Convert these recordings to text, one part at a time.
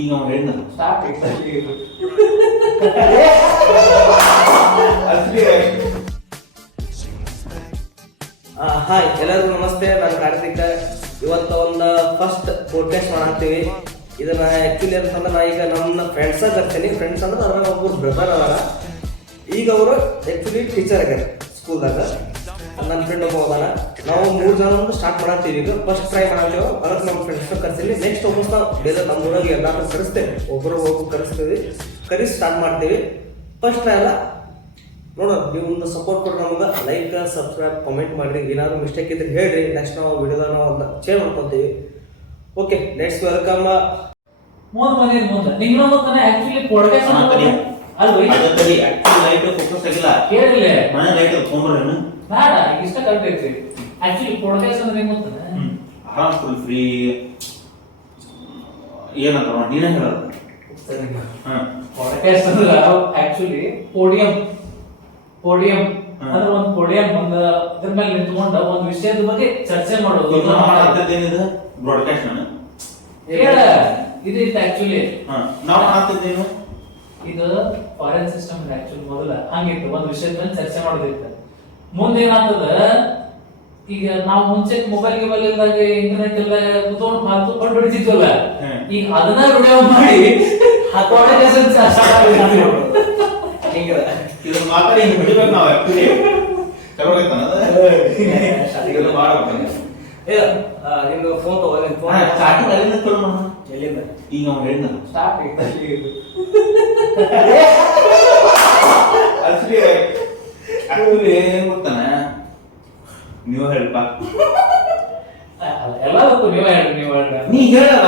ಈಗ ಅವ್ನು ಹೇಳಿದ ಸ್ಟಾರ್ಟ್ ಹಾಯ್ ಎಲ್ಲರಿಗೂ ನಮಸ್ತೆ. ನಾನು ಕಾರ್ತಿಕ್. ಇವತ್ತು ಒಂದು ಫಸ್ಟ್ ಪಾಡ್ಕಾಸ್ಟ್ ಮಾಡಾಕ್ತೀವಿ. ಇದನ್ನ ಆ್ಯಕ್ಚುಲಿ ಅಂತಂದ್ರೆ ನಾ ಈಗ ನನ್ನ ಫ್ರೆಂಡ್ಸಾಗ ಬರ್ತೀನಿ. ಫ್ರೆಂಡ್ಸ್ ಅಂದ್ರೆ ಅದ್ರಾಗ ಒಬ್ಬರು ಬ್ರದರ್ ಅದಾರ. ಈಗ ಅವರು ಆ್ಯಕ್ಚುಲಿ ಟೀಚರ್ ಆಗ್ಯಾರ ಸ್ಕೂಲ್ದಾಗ. ನನ್ನ ಫ್ರೆಂಡ್ ಒಬ್ಬ ಅದಾನ. ನಾವು 3 ಜನ ಸ್ಟಾರ್ಟ್ ಮಾಡಾಕ್ತೀವಿ. ಈಗ ಫಸ್ಟ್ ಟ್ರೈ ಮಾಡಾಕ್ತೀವಿ. ಅದಕ್ಕೆ ನಮ್ಮ ಫ್ರೆಂಡ್ಸ್ನ ಕರ್ತೀನಿ. ನೆಕ್ಸ್ಟ್ ಒಬ್ಬರು ನಾವು ಬೇರೆ ನಮ್ಮ ಊರಾಗ ಎಲ್ಲರೂ ಕರೆಸ್ತೇವೆ. ಒಬ್ಬರು ಕರೆಸ್ತೀವಿ, ಕರೆಸಿ ಸ್ಟಾರ್ಟ್ ಮಾಡ್ತೀವಿ. ಫಸ್ಟ್ ಟ್ರೈ ಅಲ್ಲ ನೋಡೋಣ. ನೀವು ಒಂದು ಸಪೋರ್ಟ್ ಕೊಡ್ರಿ ನಮ್ಗೆ. ಲೈಕ್, ಸಬ್ಸ್ಕ್ರೈಬ್, ಕಾಮೆಂಟ್ ಮಾಡಿರಿ. ಏನಾದ್ರು ಮಿಸ್ಟೇಕ್ ಇದ್ರೆ ಹೇಳ್ರಿ. ನೆಕ್ಸ್ಟ್ ನಾವು ವಿಡಿಯೋದಾಗ ನಾವು ಅದನ್ನ ಚೇಂಜ್ ಮಾಡ್ಕೊತೀವಿ. Okay, let's welcome. ಮುಂದೆ ನಿಮ್ಮನ್ನ ಆಕ್ಚುಲಿ ಪಾಡ್ಕಾಸ್ಟ್ ಅಲ್ವಾ ಅದಕ್ಕೆ ಆಕ್ಚುಲಿ ಲೈಟ್ ಫೋಕಸ್ ಆಗಿಲ್ಲ. ಕೇಳಿಲ್ಲ ಮನೆ ಲೈಟ್ ತೊಗೊಂಡ್ರೇನು ಬೇಡ, ಇಷ್ಟ ಕರೆಕ್ಟ್ ಐತಿ. ಆಕ್ಚುಲಿ ಪಾಡ್ಕಾಸ್ಟ್ ಅಂದ್ರೆ ಏನು ಗೊತ್ತಾ? ಆರಾಮ್ ಫುಲ್ ಫ್ರೀ ಏನಂತ ನೀನೇ ಹೇಳೋದು. ಸರಿ, ಪಾಡ್ಕಾಸ್ಟ್ ಅಂದ್ರೆ ಆಕ್ಚುಲಿ ಪೋಡಿಯಂ ಅಂದ್ರೆ ಒಂದು ಪೋಡಿಯಂ ಒಂದು ಅದ್ರ ಮೇಲೆ ನಿಂತ್ಕೊಂಡ ಒಂದು ವಿಷಯದ ಬಗ್ಗೆ ಚರ್ಚೆ ಮಾಡೋದು. ಏನಿದೆ ಬ್ರಾಡ್ಕಾಸ್ಟ್ ಹೇಳ ಇದು ಇತ್ತು ಆಕ್ಚುಲಿ. ನಾವು ಮಾಡ್ತಿದ್ದೇನು ಇದು ಫಾರೆನ್ ಸಿಸ್ಟಮ್ ಆಕ್ಚುಲಿ ಮೊದಲ ಹಂಗಿತ್ತು. ಒಂದು ವಿಷಯದ ಮೇಲೆ ಚರ್ಚೆ ಮಾಡೋದಿತ್ತು. ಮುಂದೆ ಏನಾಗ್ತದ, ಈಗ ನಾವು ಮುಂಚೆ ಮೊಬೈಲ್ ಇಲ್ದಾಗ ಇಂಟರ್ನೆಟ್ ಎಲ್ಲ ಕುತ್ಕೊಂಡು ಫಾಲ್ತು ಕಂಡು ಹಿಡಿತಿದ್ವಲ್ಲ, ಈಗ ಅದನ್ನ ವಿಡಿಯೋ ಮಾಡಿ ಇದನ್ನ ಮಾತಾಡಿ ಹಿಂಗೆ ಬಿಡ್ಬೇಕು ನಾವು. ಆಕ್ಚುಲಿ ಇದೆಲ್ಲ ಮಾಡ್ಬೇಕು. ನಿಮ್ದು ಫೋನ್ ತಗೋರಿ. ಸ್ಟಾರ್ಟಿಂಗ್ ಅಲ್ಲಿಂದ ತೊಗೊಂಡು ಎಲ್ಲಿಂದ? ಈಗ ಅವ್ನು ಹೇಳಿದ ಸ್ಟಾರ್ಟ್ ಆಕ್ಚುಲಿ ಏನ್ ಗೊತ್ತಾನ, ನೀವು ಹೇಳ್ಪ ಎಲ್ಲದಕ್ಕೂ ನೀವೇ ಹೇಳ್ರಿ. ನೀ ಹೇಳಲ್ಲ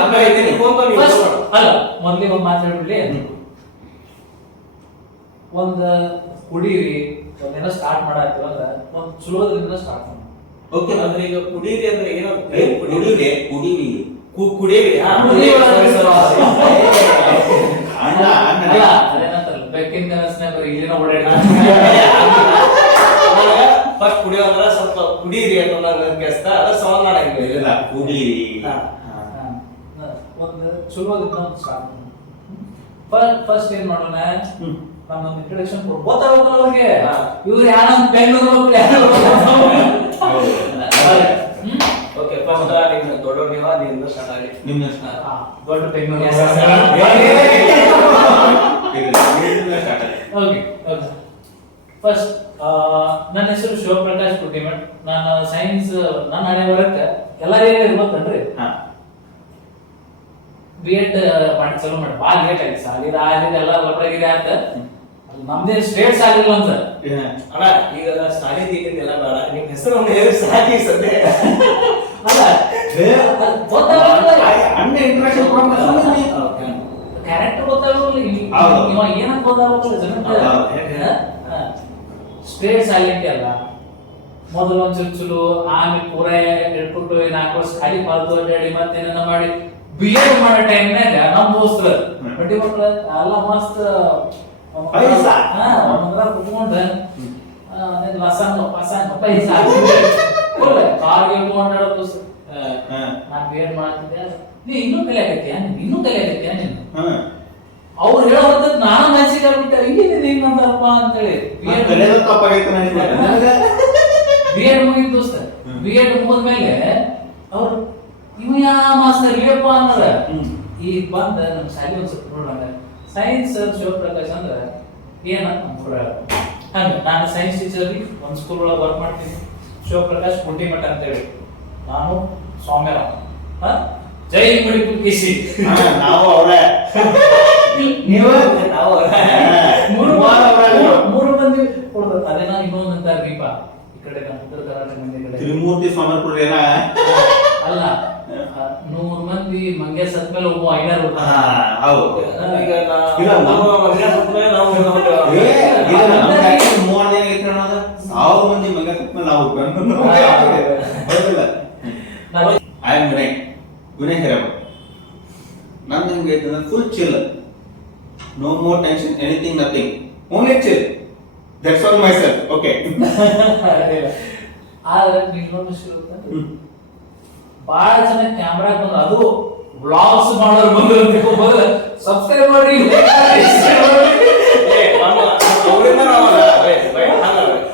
ಅಲ್ಲ, ಮೊದ್ಲಿಗೆ ಒಂದು ಮಾತಾಡ್ಬಿಡ್ಲಿ. ಒಂದ್ ಕುಡೀರಿ, ಒಂದೇನೋ ಸ್ಟಾರ್ಟ್ ಮಾಡಾಕ್ತಿವ ಅಂದ್ರ ಒಂದ್ ಚಲೋದ್ರಿಂದ ಸ್ಟಾರ್ಟ್ ಮಾಡಿ. ಓಕೆ, ಅಂದ್ರೆ ಈಗ ಕುಡೀರಿ ಅಂದ್ರೆ ಏನೋ ಕುಡೀರಿ ಕುಡೀರಿ. ಅದೇನಂತಾರಲ್ಲ, ಬೆಕ್ಕಿನ ಕನಸನ್ನೇ ಬರೀ ಇಲ್ಲಿನ ಓಡಾಡಿ ಫಸ್ಟ್ ಕುಡಿಯೋ ಅಂದ್ರೆ ಸ್ವಲ್ಪ ಕುಡೀರಿ ಅನ್ನೋ ನಂಗೆ ಕೆಲ್ಸ ಅದ ಸವಾಲ್ ಮಾಡಂಗಿಲ್ಲ. ಕುಡೀರಿ ಒಂದು ಚಲೋದಿಂದ ಒಂದು ಸ್ಟಾರ್ಟ್ ಫಸ್ಟ್ ಏನ್ ಮಾಡೋಣ, ನಮ್ಮೊಂದು ಇಂಟ್ರೊಡಕ್ಷನ್ ಕೊಡು. ಗೊತ್ತಾಗಲ್ಲ ಅವ್ರಿಗೆ ಇವ್ರು ಯಾರು ಬೆಂಗಳೂರು. ಓಕೆ, ಫಸ್ಟ್ ನಿಮ್ಮ ದೊಡ್ಡವ್ರು ನಿಮ್ಮಿಂದ ಸ್ಟಾರ್ಟ್ ಆಗಿ. ನಿಮ್ಮ ದೊಡ್ಡ ಬೆಂಗಳೂರು. ಓಕೆ, ಫಸ್ಟ್ ನನ್ನ ಹೆಸರು ಶಿವಪ್ರಕಾಶ್ ಕುಟ್ಟಿಮಠ್. ನಾನು ಸೈನ್ಸ್ ನನ್ನ ಹಣೆ ಬರಕ್ಕೆ ಎಲ್ಲರೂ ಏನ್ ಇರ್ಬೇಕನ್ರಿ, B.Ed ಮಾಡಿ ಚಲೋ ಮಾಡಿ ಭಾಳ ಲೇಟ್ ಆಯ್ತು. ಸಾಲಿದ ಆಗಿದ ಎಲ್ಲ ಲಪಡಗಿರಿ ಆತ. ನಮ್ದೇ ಸ್ಟೇಟ್ಸ್ ಆಗಿಲ್ಲ ಅಂತ ಅಣ್ಣ. ಈಗ ಸಾಲಿ ಎಲ್ಲ ಬೇಡ, ನಿಮ್ ಹೆಸರು ಒಂದು ಹೇಳಿ ಸಾಕಿ ಸದ್ಯ. ಅಲ್ಲ ಕ್ಯಾರೆಕ್ಟರ್ ಗೊತ್ತಾಗಲ್ಲ, ಇವ ಏನಂತ ಗೊತ್ತಾಗಲ್ಲ ಜನಕ್ಕೆ. ಸ್ಟೇಟ್ ಸೈಲೆಂಟ್ ಅಲ್ಲ, ಮೊದಲು ಒಂದ್ ಚುಲು, ಆಮೇಲೆ ಪೂರ ಹೇಳ್ಬಿಟ್ಟು 4 ವರ್ಷ ಖಾಲಿ ಪಾಲ್ತು ಅಡ್ಡಾಡಿ ಮತ್ತೇನ ಮಾಡಿ B.Ed ಮಾಡೋ ಟೈಮ್ನಾಗ ನಮ್ ದೋಸ್ತರ ಬಡ್ಡಿ ಮಕ್ಳ ಎಲ್ಲ ಮಸ್ತ್ ಕುತ್ಕೊಂಡ ಲಸಂಗ ಪಸಂಗ ಪೈಸಾ ಕಾರ್ಗೆ ತಗೊಂಡಾಡ ದೋಸ್ತ. ನಾನ್ B.Ed ಮಾಡ್ತಿದ್ದೆ. ನೀ ಇನ್ನೂ ಕಲಿಯಾಕತ್ತೀಯ ನೀನು ಅವ್ರು ಹೇಳೋ ಹೊತ್ತಕ್ ನಾನು ಮನ್ಸಿಗೆ ಆಗ್ಬಿಟ್ಟೆ, ಇಲ್ಲಿ ಹಿಂಗಂತಾರಪ್ಪ ಅಂತೇಳಿ. B.Ed ಮುಗಿದ್ ದೋಸ್ತ. B.Ed ಮುಗಿದ್ಮೇಲೆ ಅವ್ರು ಇವ್ ಯಾ ಮಾಸ್ತರ್ ಇಲ್ಲಪ್ಪ ಅನ್ನೋದ. ಈಗ ಬಂದ ನಮ್ ಶಾಲೆ ಒಂದ್ ಸ್ವಲ್ಪ ನೋಡೋಣ. ಸೈನ್ಸ್ ಸರ್ ಶಿವಪ್ರಕಾಶ್ ಅಂದ್ರ ಏನಂತ ನಮ್ಗೆ ಹಂಗ. ನಾನು ಸೈನ್ಸ್ ಟೀಚರ್ ಒಂದ್ ಸ್ಕೂಲ್ ಒಳಗೆ ವರ್ಕ್ ಮಾಡ್ತೀನಿ. ಶಿವಪ್ರಕಾಶ್ ಕುಟ್ಟಿಮಠ ಅಂತೇಳಿ. ನಾನು ಸೌಮ್ಯರಾವ್. ಜೈ ಮಣಿಪುರ್ ಕಿಸಿ. ನಾವು ಅವರೇ, ನೀವು ನಾವು ಮೂರು ಮಂದಿ ಕೊಡ್ತಾರೆ. ಅದೇನ ಇನ್ನೊಂದು ಅಂತಾರೆ ದೀಪ. ಈ ಕಡೆ ಉತ್ತರ ಕರ್ನಾಟಕ ಮಂದಿ ಕಡೆ ತ್ರಿಮೂರ್ತಿ ಸ್ವಾಮಿಪುರ ಏನ ಅಲ್ಲ, 100 ಮಂದಿ ಮಂಗ್ಯ ಸತ್ ಮೇಲೆ ಒಬ್ಬ 5 ಹೌದು. ಈಗ ಇಲ್ಲ, ನಾವು 1000 ಮಂದಿ ಮಗ ಸತ್ಮೇಲೆ ನಾವು ಐ ಆಮ್ ವಿನಯ್ ಹಿರೇಮಠ್. ನಂದು ಹೆಂಗೆ ಐತೆ full chill, no more tension, anything nothing, only chill. That's all myself. Okay, ಆದ್ರೆ ಇನ್ನೊಂದು ವಿಷಯ ಭಾಳ ಜನ ಕ್ಯಾಮ್ರಾ ಬಂದು ಅದು ವ್ಲಾಗ್ಸ್ ಮಾಡೋರು ಬಂದ್ರೆ ಸಬ್ಸ್ಕ್ರೈಬ್ ಮಾಡ್ರಿ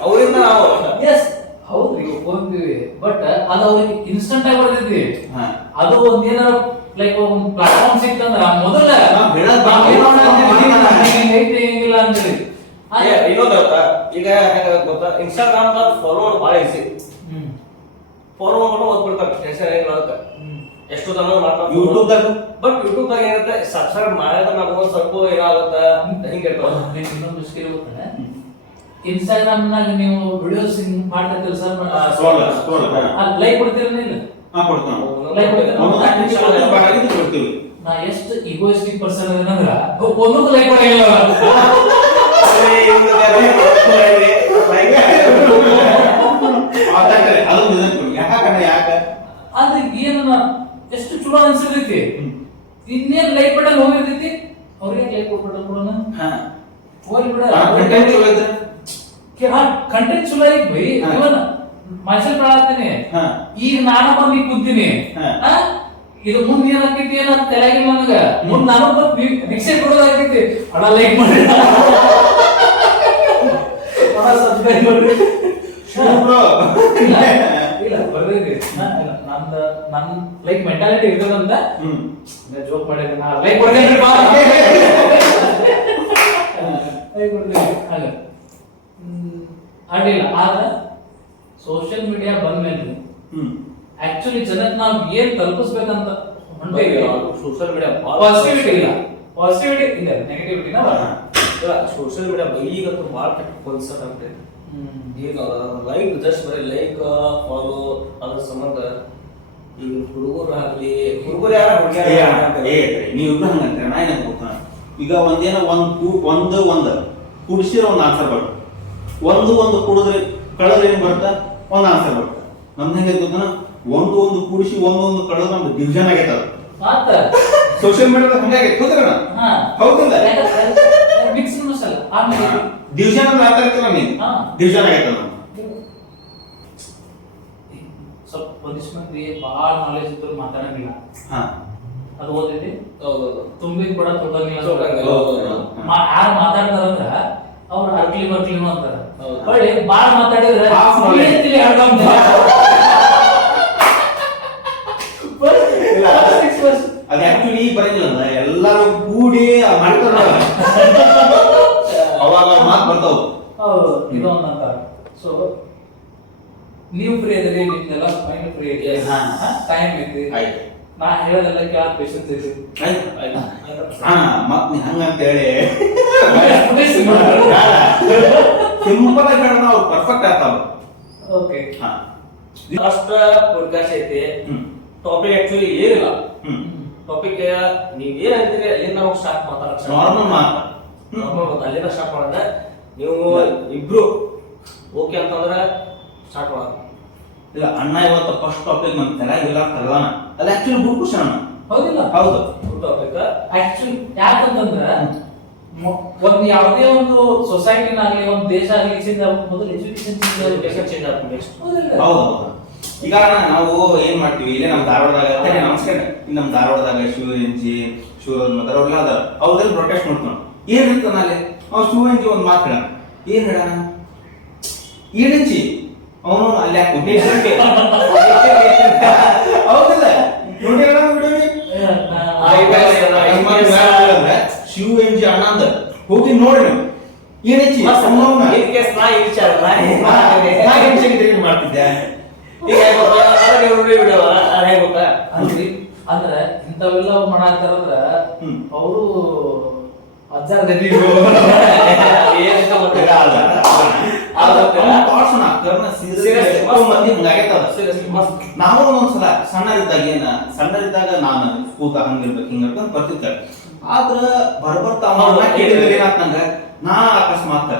ಅವರಿಂದ ನಾವು ಎಸ್ ಹೌದ್ರಿ ಒಪ್ಕೊಂತೀವಿ ಬಟ್ ಅದು ಅವ್ರಿಗೆ ಇನ್ಸ್ಟಂಟ್ ಆಗಿ ಬರ್ತಿದ್ವಿ ಹಾ. ಅದು ಒಂದೇನಾರ ಲೈಕ್ ಒಂದು ಪ್ಲಾಟ್ಫಾರ್ಮ್ ಸಿಕ್ತಂದ್ರ ಮೊದಲ ನಾವ್ ಹೇಳೋದ್ ಹೆಂಗಿಲ್ಲ ಅಂತೇಳಿ ಇನ್ನೊಂದು ಗೊತ್ತಾ ಈಗ ಹೆಂಗ ಗೊತ್ತಾ ಇನ್ಸ್ಟಾಗ್ರಾಮ್ ಫಾಲೋ ಮಾಡೋದು ಭಾಳ ಈಸಿ ಫಾಲೋ ಮಾಡ್ಕೊಂಡು ಓದ್ಬಿಡ್ತಾರೆ ಟೆನ್ಷನ್ ಏನಿಲ್ಲ ಅದಕ್ಕೆ ಎಷ್ಟು ಜನ ಮಾಡ್ತಾರೆ ಯೂಟ್ಯೂಬ್ ದಾಗ ಬಟ್ ಯೂಟ್ಯೂಬ್ ದಾಗ ಏನಿರುತ್ತೆ ಸಬ್ಸ್ಕ್ರೈಬ್ ಮಾಡಿದ್ರೆ ನಮಗೂ ಸ್ವಲ್ಪ ಏನಾಗುತ್ತೆ ಹಿಂಗೆ ಇನ್ನೊಂದು ಮುಷ್ಕಿಲ್ ಗೊತ್ತಾನೆ ಇನ್ಸ್ಟಾಗ್ರಾಮ್ ನಾಗ ನೀವು ವಿಡಿಯೋಸ್ ಮಾಡ್ತಿರ್ತೀರಿ ಸರ್ scroll. ಲೈಕ್ ಕೊಡ್ತೀರಲ್ಲ ಇಲ್ಲ ಹಾ ಕೊಡ್ತಾನ ಲೈಕ್ ಕೊಡ್ತೀರ ಕೊಡ್ತೀವಿ ನಾ ಎಷ್ಟು ಈಗೋಯಿಸ್ಟಿಕ್ ಪರ್ಸನ್ ಏನಂದ್ರ ಒಂದಕ್ಕೂ ಲೈಕ್ ಮಾಡಿಲ್ಲ ಆದ್ರೆ ಏನು ಎಷ್ಟು ಚಲೋ ಅನ್ಸಿರ್ತೈತಿ ಇನ್ನೇನ್ ಲೈಕ್ ಬಟನ್ ಹೋಗಿರ್ತೈತಿ ಅವ್ರಿಗೆ ಲೈಕ್ ಕೊಟ್ಬಿಡೋಣ ಹೋಗಿ ಬಿಡ ಕಂಟೆಂಟ್ ಚಲೋ ಐತಿ ಬೈ ಇವನ್ ಮೈಸೆಲ್ಫ್ ಹೇಳತ್ತೀನಿ ಈಗ ನಾನು ಬಂದು ಕುಂತೀನಿ ಇದು ಮುಂದೆ ಏನಾಕೈತಿ ಏನ ತೆಲಾಗಿಲ್ಲ ನನಗ ಮುಂದ್ ನಾನು ಬಂದು ರಿಕ್ಷೆ ಕೊಡೋದಾಕೈತಿ ಅಡ ಲೈಕ್ ಮಾಡಿ ಅಡ ಸಬ್ಸ್ಕ್ರೈಬ್ ಮಾಡ್ರಿ ಇಲ್ಲ ಬರ್ದಿದ್ರಿ ನಂದು ನನ್ ಲೈಕ್ ಮೆಂಟಾಲಿಟಿ ಇರ್ತದಂತ ಜೋಕ್ ಮಾಡಿದ್ರೆ ನಾ ಲೈಕ್ ಕೊಡ್ತೀನಿ ಲೈಕ್ ಕೊಡ್ತೀನಿ ಹಾಗ ಅಡ್ಡಿಲ್ಲ ಆದ್ರೆ ಸೋಷಿಯಲ್ ಮೀಡಿಯಾ ಬಂದ್ಮೇಲೆ ಆಕ್ಚುಲಿ ಜನಕ್ಕೆ ನಾವು ಏನ್ ತಲುಪಿಸ್ಬೇಕಂತ ಸೋಷಿಯಲ್ ಮೀಡಿಯಾ ಪಾಸಿಟಿವಿಟಿ ಇಲ್ಲ ಪಾಸಿಟಿವಿಟಿ ಇಲ್ಲ ನೆಗೆಟಿವಿಟಿನ ಸೋಷಿಯಲ್ ಮೀಡಿಯಾ ಈಗಂತೂ ಭಾಳ ಕೆಟ್ಟ ಕಾನ್ಸೆಪ್ಟ್ ಆಗ್ತೈತೆ ಈಗ ಲೈಕ್ ಜಸ್ಟ್ ಬರೀ ಲೈಕ್ ಫಾಲೋ ಅದ್ರ ಸಂಬಂಧ ಈಗ ಹುಡುಗರು ಆಗ್ಲಿ ಹುಡುಗರು ಯಾರ ನೀವು ಹಂಗಂತೀರ ನಾ ಏನ್ ಗೊತ್ತ ಈಗ ಒಂದೇನೋ ಒಂದು ಕುಡಿಸಿರೋ ಒಂದು ಆನ್ಸರ್ ಬರುತ್ತೆ ಒಂದು ಕುಡಿದ್ರೆ ಕಳೆದ್ರೆ ಏನ್ ಬರುತ್ತಾ ಒಂದು ಆನ್ಸರ್ ಬರುತ್ತೆ ನಮ್ದು ಹೆಂಗೈತೆ ಗೊತ್ತನ ಒಂದು ಕುಡಿಸಿ ಒಂದು ಕಳೆದ್ರೆ ನಮ್ದು ಡಿವಿಷನ್ ಆಗೈತದ ಸೋಷಿಯಲ್ ಮೀಡಿಯಾದಾಗ ಹಂಗಾಗೈತೆ ಹೌದಿಲ್ಲ ಹೌದಿಲ್ಲ ಮಿಕ್ಸ್ ಮಸಾಲ ಡಿವಿಷನ್ ಅಂತ ಆಗ್ತಿರ್ತೀರ ನೀನು ಡಿವಿಷನ್ ಆಗೈತದ ಸ್ವಲ್ಪ ಒಂದಿಷ್ಟು ಮಂದಿ ಬಹಳ ನಾಲೆಜ್ ಇದ್ರು ಮಾತಾಡಂಗಿಲ್ಲ ಅದು ಓದಿದ್ರಿ ತುಂಬಿದ ಕೂಡ ಯಾರು ಮಾತಾಡ್ತಾರಂದ್ರ ಅವ್ರು ಅರ್ಕ್ಲಿ ಬರ್ಕ್ಲಿ ಅಂತಾರ ಒಳ್ಳೆ ಬಾಳ್ ಮಾತಾಡಿದ್ರೆ ಅದು ಆಕ್ಚುಲಿ ಬರಂಗಿಲ್ಲ ಎಲ್ಲರೂ ಕೂಡಿ ಮಾಡ್ತಾರ ಅವಾಗ ಮಾತು ಬರ್ತಾವ ಹೌದು ಇದು ಅಂತಾರ ಸೊ ನೀವು ಫ್ರೀ ಅದ್ರಿ ನಿಮ್ದೆಲ್ಲ ಮೈಂಡ್ ಫ್ರೀ ಐತಿ ಟೈಮ್ ಐತಿ ನಾ ಹೇಳೋದೆಲ್ಲ ಕೇಳ ಪೇಷನ್ಸ್ ಐತಿ ಮತ್ ನೀ ಹಂಗಂತ ಹೇಳಿ ಸಿಂಪಲ್ ಆಗಿ ಹೇಳೋಣ ಅವ್ರು ಪರ್ಫೆಕ್ಟ್ ಆಗ್ತಾವ ಓಕೆ ಫಸ್ಟ್ ಪಾಡ್ಕಾಸ್ಟ್ ಐತಿ ಟಾಪಿಕ್ ಆಕ್ಚುಲಿ ಏನಿಲ್ಲ ಟಾಪಿಕ್ ನೀವ್ ಏನ್ ಅಂತೀರಿ ಅಲ್ಲಿಂದ ನಾವು ಸ್ಟಾರ್ಟ್ ಮಾತಾಡೋಣ ನಾರ್ಮಲ್ ಮಾತು ಅಲ್ಲಿಂದ ಸ್ಟಾರ್ಟ್ ಮಾಡೋಣ ನೀವು ಇಬ್ರು ಓಕೆ ಅಂತಂದ್ರೆ ಸ್ಟಾರ್ಟ್ ಮಾಡೋಣ ಇಲ್ಲ ಅಣ್ಣ ಇವತ್ತು ಫಸ್ಟ್ ಟಾಪಿಕ್ ನಮ್ ತೆಲಾಗಿಲ್ಲ ತರಲಾನ ಅದು ಆಕ್ಚುಲಿ ಗುಡ್ ಕ್ವಶನ್ ಹೌದಿಲ್ಲ ಹೌದು ಟಾಪಿಕ್ ಆಕ್ಚುಲಿ ಯಾಕಂತಂದ್ರ ಒಂದು ಯಾವುದೇ ಒಂದು ಸೊಸೈಟಿನಾಗ್ಲಿ ಒಂದು ದೇಶ ಆಗ್ಲಿ ಮೊದಲು ಎಜುಕೇಶನ್ ಚೇಂಜ್ ಆಗ್ತದೆ ಹೌದು ಈಗ ನಾವು ಏನ್ ಮಾಡ್ತೀವಿ ಇಲ್ಲೇ ನಮ್ ಧಾರವಾಡದಾಗ ನಮಸ್ಕಾರ ನಮ್ ಧಾರವಾಡದಾಗ ಶಿವರಾಜ್ ಅವ್ರೆಲ್ಲ ಅದಾರ ಅವ್ರದಲ್ಲಿ ಪ್ರೊಟೆಸ್ಟ್ ಮಾಡ್ತಾನ ಏನ್ ಇರ್ತಾನ ಅಲ್ಲಿ ಅವ್ರು ಶಿವರಂಜಿ ಒಂದ್ ಮಾತು ಹೇಳ ಏನ್ ಹೇಳಣ ಏನಿಂಚಿ ಅವನು ಅಲ್ಲಿ ಹೌದಿಲ್ಲ ಶಿವ ಎಂಜಿ ಅಣ್ಣ ಅಂದ ಹೋಗಿ ನೋಡಿ ಏನಿಚ್ಚಿ ಮಾಡ್ತಿದ್ದೆ ಅಂದ್ರೆ ಇಂಥವೆಲ್ಲ ಮಾಡಾಕ್ತಾರಂದ್ರ ಅವರು ನಾವು ಒಂದೊಂದ್ಸಲ ಸಣ್ಣರಿದ್ದಾಗ ನಾನು ಕೂತ ಹಂಗಿರ್ಬೇಕು ಹಿಂಗಿರ್ಬೇಕು ಬರ್ತಿದ್ದೆ ಆದ್ರ ಬರ್ಬರ್ತಾ ಕೇಳಿದ್ರೆ ಏನಾಗ್ತಂಗ ನಾ ಅಕಸ್ಮಾತ್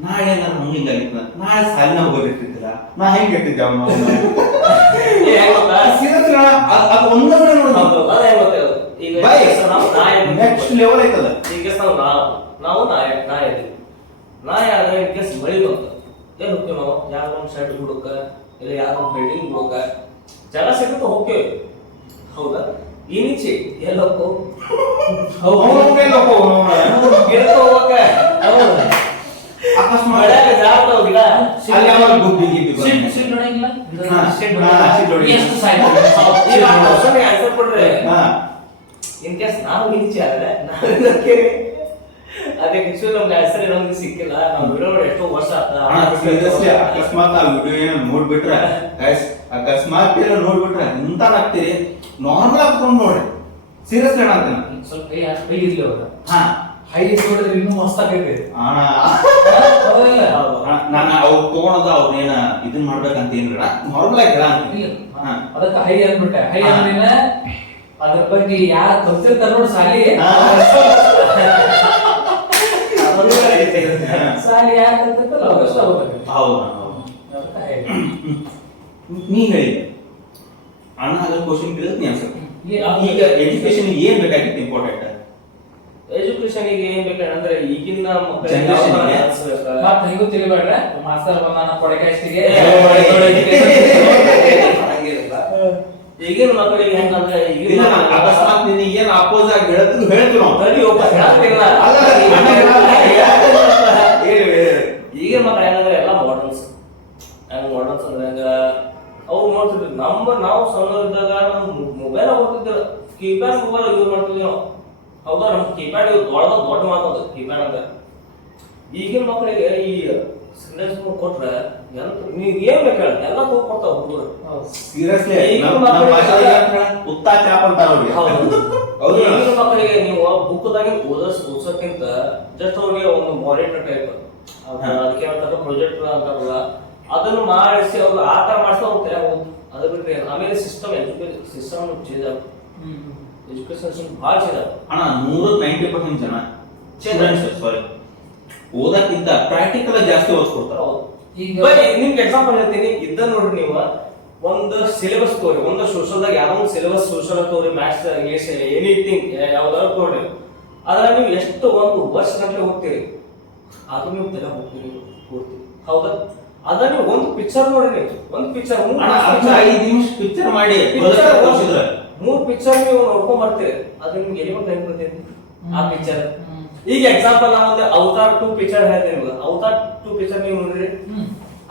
ನಾಳೆ ಏನಾರು ಹಂಗಿಂಗಾಗಿತ್ತ ನಾಳೆ ಸಾಲಿನ ಹೋಗೋದಿರ್ತಿದ್ದಿಲ್ಲ ನಾ ಹೆಂಗ್ ಇರ್ತಿದ್ದೆ ಅವನು ಅದು ಒಂದೊಂದೇ ನೆಕ್ಸ್ಟ್ ಲೆವೆಲ್ ಐತದ ಈಗ ನಾವು ನಾಯಿ ಆದ್ರೆ ಇನ್ ಕೇಸ್ ಮಳಿ ಬಂತು ಏನ್ ಹೋಗ್ತೀವಿ ನಾವು ಯಾವ್ದೋ ಒಂದು ಶರ್ಟ್ ಹುಡುಕ ಇಲ್ಲ ಯಾವ್ದೋ ಒಂದು ಬಿಲ್ಡಿಂಗ್ ಹುಡುಕ ಜಾಗ ಸಿಗುತ್ತೆ ಹೋಗ್ತೇವೆ ಹೌದಾ ಈಚೆ ಎಲ್ಲಕ್ಕೂ ಗಿಡಕ್ಕೆ ಹೋಗ್ಬೇಕ. ಹೌದು. ಅಕಸ್ಮಾತ್ ಮಳ್ಯಾಗ ಜಾರ್ತಾವ್ ಗಿಡ. ಅಲ್ಲಿ ಯಾವಾಗ ಗುಬ್ಬಿ ಗಿಬ್ಬಿ ಬರುತ್ತೆ? ಶೀಟ್ ನೋಡಂಗಿಲ್ಲ? ಹಾ, ಶೀಟ್ ಹಾ, ಶೀಟ್ ನೋಡಿಲ್ಲ. ಎಷ್ಟು ಸಾಯ್ತು? ಈಗ ಆ question ಗೆ answer ಕೊಡ್ರಿ. ಹಾ. ಇನ್ ಕೇಸ್ ನಾವು ಈಚೆ ಆದ್ರೆ ನಾವೇನು ಕೇಳಿ ಅದಕ್ಕೆ ಆಕ್ಚುಲಿ ನಮ್ಗೆ ಹೆಸರು ನಮ್ಗೆ ಸಿಕ್ಕಿಲ್ಲ. ನಾವು ವಿಡಿಯೋ ಎಷ್ಟೋ ವರ್ಷ seriously, ಅಕಸ್ಮಾತ್ ಆ ವಿಡಿಯೋ ಏನೋ ನೋಡ್ಬಿಟ್ರೆ guys, ಅಕಸ್ಮಾತ್ ಏನೋ ನೋಡ್ಬಿಟ್ರೆ ಎಂತ ಆಗ್ತೀರಿ ನಾರ್ಮಲ್ ಆಗ್ಕೊಂಡು ನೋಡ್ರಿ. ಸೀರಿಯಸ್ಲಿ ಹೇಳ್ತೀನಿ. ಸ್ವಲ್ಪ ಕೈ ಅಷ್ಟು ಕೈ ಇರ್ಲಿ ಅವಾಗ. ಹಾ ಹೈ ನೋಡಿದ್ರೆ ಇನ್ನೂ ಮಸ್ತ್ ಆಗೈತೆ. ಅಣ್ಣ ಹೌದಿಲ್ಲ? ನಾನು ಅವ್ರು ತಗೊಳದ ಅವ್ರನ್ನೇನ ಇದನ್ ಮಾಡ್ಬೇಕಂತ ಏನಿಲ್ಲ, ನಾರ್ಮಲ್ ಆಗಿ ಹೇಳ ಇಲ್ಲ. ಹಾ. ಅದಕ್ಕೆ ಹೈ ಅಂದ್ಬಿಟ್ಟೆ. ಹೈ ಅಂದ್ರೆ ಅದ್ರ ಬಗ್ಗೆ ಯಾರು ಕಲ್ತಿರ್ತಾರ ನೋಡಿ ಸಾಲಿ, ಸಾಲಿ ಯಾರು ಕಲ್ತಿರ್ತಾರ ಅವ್ರು ಅಷ್ಟ ಹೋಗ್ಬೇಕು. ಹೌದು. ಅದಕ್ಕೆ ಹೈ. ನೀ ಹೇಳಿ ಅಣ್ಣ ಅದ್ರ ಕ್ವಶನ್ ಕೇಳಿದ್ರೆ ನೀ ಆನ್ಸರ್. ಈಗ ಈಗ ಎಜುಕೇಶನ್ ಏನ್ ಬೇಕಾಗಿತ್ತು ಇಂಪಾರ್ಟೆಂಟ್? ಎಜುಕೇಶನ್ ಗೆ ಏನ್ ಬೇಕಂದ್ರೆ ಈಗಿನ Generation ಗೆ ಮತ್ ನೀವು ತಿಳಿಬೇಡ್ರೆ ಮಾಸ್ತರ್ ಬಂದಾನ ಕೊಡಕಾಯಿಸ್ತಿಗೆ ಈಗಿನ ಮಕ್ಕಳಿಗೆ ಹೆಂಗಂದ್ರೆ ಇಲ್ಲ, ಅಕಸ್ಮಾತ್ ನಿನಗೆ ಏನ್ ಅಪೋಸ್ ಆಗಿ ಹೇಳಿದ್ರು ಹೇಳ್ತೀವಿ ನಾವು. ಸರಿ ಒಬ್ಬ ಹೇಳ್ತಿಲ್ಲ. ಅಲ್ಲ, ಈಗಿನ ಮಕ್ಕಳು ಹೆಂಗಂದ್ರೆ ಎಲ್ಲ ಮಾಡರ್ನ್ಸ್. ಮಾಡರ್ನ್ಸ್ ಅಂದ್ರೆ ಹಂಗ ಅವ್ರು ನೋಡ್ತಿದ್ರು. ನಾವು ಸಣ್ಣದಿದ್ದಾಗ ಮೊಬೈಲ್ ಓಡ್ತಿದ್ದಿಲ್ಲ, ಕೀಪ್ಯಾಡ್ ಮೊಬೈಲ್ ಯೂಸ್ ಮಾಡ್ತಿದ್ವಿ ನಾವು. ಹೌದಾ? ನಮ್ ಕೀಪ್ಯಾಡ್ ದೊಡ್ಡ ಮಾತದು ಕೀಪ್ಯಾಡ್ ಅಂದ್ರೆ. ಈಗಿನ ಮಕ್ಕಳಿಗೆ ಈ ಸ್ಕ್ರೀನ್ ಕೊಟ್ರೆ ನೀವ್ ಏನ್ ಬೇಕು ಹೇಳ ಎಲ್ಲ ತಗೊಂಡ್ಕೊಡ್ತಾವ ಹುಡುಗರು. ಸೀರಿಯಸ್ಲಿ ನಮ್ಮ ಭಾಷೆಯಲ್ಲಿ ಉತ್ತಾ ಚಾಪ್ ಅಂತಾರ ಅವ್ರಿಗೆ. ಹೌದು. ಈಗಿನ ಮಕ್ಕಳಿಗೆ ನೀವು ಬುಕ್ದಾಗಿ ಓದಿಸೋಕ್ಕಿಂತ ಜಸ್ಟ್ ಅವ್ರಿಗೆ ಒಂದು ಮಾನಿಟರ್ ಟೈಪ್ ಅದಕ್ಕೆ ಹೇಳ್ತಾರೆ ಪ್ರೊಜೆಕ್ಟ್ ಅಂತಾರಲ್ಲ, ಅದನ್ನು ಮಾಡಿಸಿ ಅವ್ರು ಆ ತರ ಮಾಡಿಸಿ ಅವ್ರು ತಲೆ ಹೋಗ್ತು. ಅದ್ರ ಬಿಟ್ಟರೆ ಆಮೇಲೆ ಸಿಸ್ಟಮ್ ಸಿಸ್ಟಮ್ ಚೇಂಜ್ ಆಗುತ್ತೆ. ಎಜುಕೇಶನ್ ಭಾಳ ಚೇಂಜ್ ಆಗುತ್ತೆ. ಅಣ್ಣ 90% ಜನ ಸ್ಟೂಡೆಂಟ್ಸ್ ಸಾರಿ ಓದಕ್ಕಿಂತ ಪ್ರಾಕ್ಟಿಕಲ್ ಜಾಸ್ತಿ ಓದ್ಕೊಡ್ತಾರೆ. ಹೌದು. ಈಗ ನಿಮ್ಗೆ ಎಕ್ಸಾಂಪಲ್ ಹೇಳ್ತೀನಿ. ಇದ್ದ ನೋಡ್ರಿ ನೀವು ಒಂದು ಸಿಲೆಬಸ್ ತೋರಿ, ಒಂದು ಸೋಷಲ್ದಾಗ ಯಾವ್ದೋ ಒಂದು ಸಿಲೆಬಸ್ ಸೋಷಲ್ ತೋರಿ, ಮ್ಯಾಥ್ಸ್ ಇಂಗ್ಲಿಷ್ ಎನಿಥಿಂಗ್ ಯಾವ್ದಾದ್ರು ತೋರಿ, ಅದ್ರ ನೀವು ಎಷ್ಟು ಒಂದು ವರ್ಷ ಗಂಟೆ ಹೋಗ್ತೀರಿ ಅದು ನೀವು ತಲೆ ಹೋಗ್ತೀರಿ ಪೂರ್ತಿ. ಹೌದಾ? ಅದ ನೀವು ಒಂದು ಪಿಕ್ಚರ್ ನೋಡ್ರಿ, ನೀವು ಒಂದು ಪಿಕ್ಚರ್ 5 ನಿಮಿಷ ಪಿಕ್ಚರ್ ಮಾಡಿ ತೋರಿಸಿದ್ರೆ 3 ಪಿಕ್ಚರ್ ನೀವು ನೋಡ್ಕೊಂಡ್ ಬರ್ತೀರಿ. ಅದು ನಿಮ್ಗೆ ಎಲ್ಲಿ ಟೈಮ್ ಬರ್ತೈತಿ ಆ ಪಿಕ್ಚರ್. ಈಗ ಎಕ್ಸಾಂಪಲ್ ನಾವೊಂದು ಅವತಾರ್ 2 ಪಿಕ್ಚರ್ ಹೇಳ್ತೇನೆ ನಿಮ್ಗೆ. ಅವತಾರ್ 2 ಪಿಕ್ಚರ್ ನೀವು ನೋಡ್ರಿ,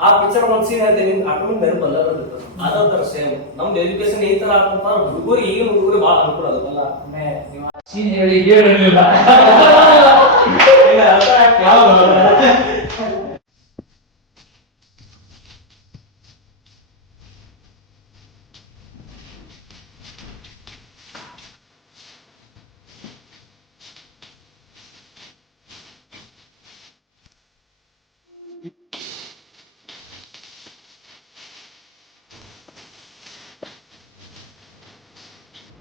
ಆ ಪಿಕ್ಚರ್ ಒಂದ್ ಸೀನ್ ಹೇಳ್ತೇನೆ ನಿಮ್ಗೆ ಆಟೋಮೆಟಿಕ್ ನೆನಪು ಬಂದಿರ್ತದೆ. ಅದೇ ತರ ಸೇಮ್ ನಮ್ದು ಎಜುಕೇಶನ್ ಈ ತರ ಆಗ್ತಂತ ಹುಡುಗರು ಈಗಿನ ಹುಡುಗರು ಭಾಳ ಅನುಕೂಲ ಆಗುತ್ತಲ್ಲ. ನೀವು ಸೀನ್ ಹೇಳಿ ಹೇಳಿಲ್ಲ.